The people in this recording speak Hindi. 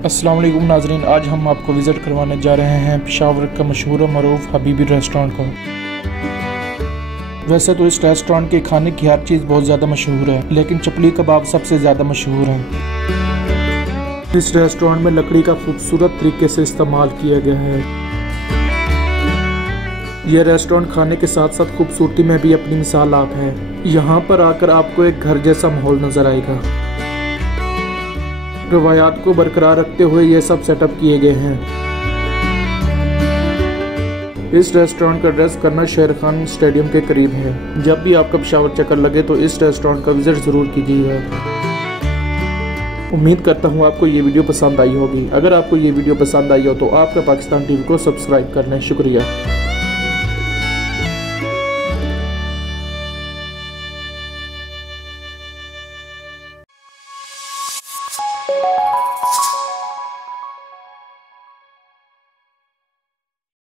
अस्सलाम वालेकुम नाजरीन, आज हम आपको विज़िट करवाने जा रहे हैं पेशावर का मशहूर मरूफ हबीबी रेस्टोरेंट को। वैसे तो इस रेस्टोरेंट के खाने की हर चीज़ बहुत ज़्यादा मशहूर है, लेकिन चपली कबाब सबसे ज़्यादा मशहूर है। इस रेस्टोरेंट में लकड़ी का खूबसूरत तरीके से इस्तेमाल किया गया है। यह रेस्टोरेंट खाने के साथ साथ खूबसूरती में भी अपनी मिसाल आप है। यहाँ पर आकर आपको एक घर जैसा माहौल नज़र आएगा। रवायात को बरकरार रखते हुए ये सब सेटअप किए गए हैं। इस रेस्टोरेंट का एड्रेस करना शेर खान स्टेडियम के करीब है। जब भी आपका पेशावर चक्कर लगे तो इस रेस्टोरेंट का विजिट ज़रूर कीजिएगा। उम्मीद करता हूँ आपको ये वीडियो पसंद आई होगी। अगर आपको ये वीडियो पसंद आई हो तो आपका पाकिस्तान टीवी को सब्सक्राइब कर लें। शुक्रिया।